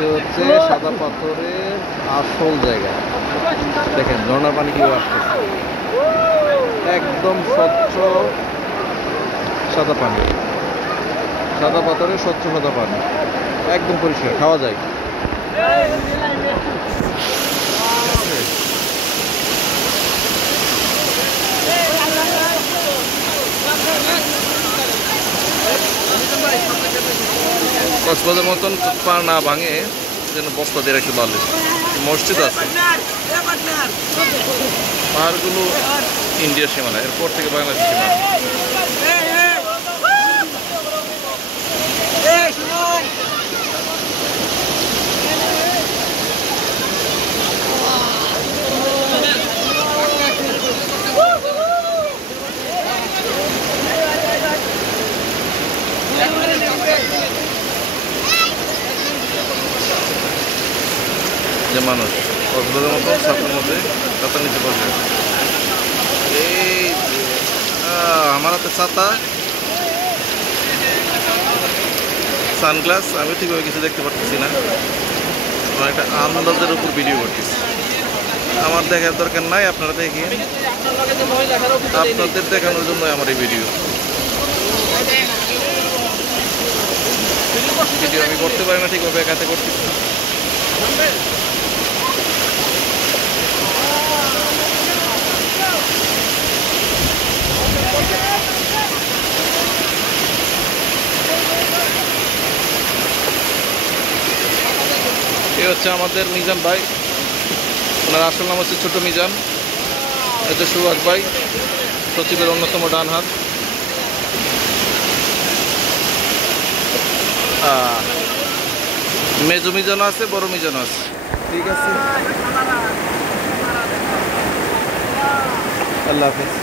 এ হচ্ছে সাদা পাথরের আসল জায়গা। দেখেন ঝর্ণার পানি কিভাবে আসতেছে, একদম স্বচ্ছ সাদা পানি, সাদা পাথরের স্বচ্ছ সাদা পানি, একদম পরিষ্কার, খাওয়া যায়। কক্সবাজার মতন পা না ভাঙে যেন বস্তা দিয়ে রাখতে পারলে। মসজিদ আছে, পাহাড়গুলো ইন্ডিয়ার সীমানা, এরপর থেকে বাংলাদেশের সীমানা। যে মানুষ কক্সবাজারের মতো ছাতার মধ্যে ছাতা নিতে পারবে। এই আমার হাতে ছাতা, সানগ্লাস, আমি ঠিকভাবে কিছু দেখতে পারতেছি না, আমার একটা আন্দাজের উপর ভিডিও করতেছি। আমার দেখার দরকার নাই, আপনারা দেখেন, আপনাদের দেখানোর জন্য আমার এই ভিডিও আমি করতে পারি না ঠিকভাবে, একাতে করতেছি। এ হচ্ছে আমাদের মিজান ভাই, ওনার আসল নাম হচ্ছে ছোট মিজান। এটা সুভাষ ভাই, সচিবের অন্যতম ডান হাত। মেজো মিজানও আছে, বড় মিজানও আছে। ঠিক আছে, আল্লাহ হাফেজ।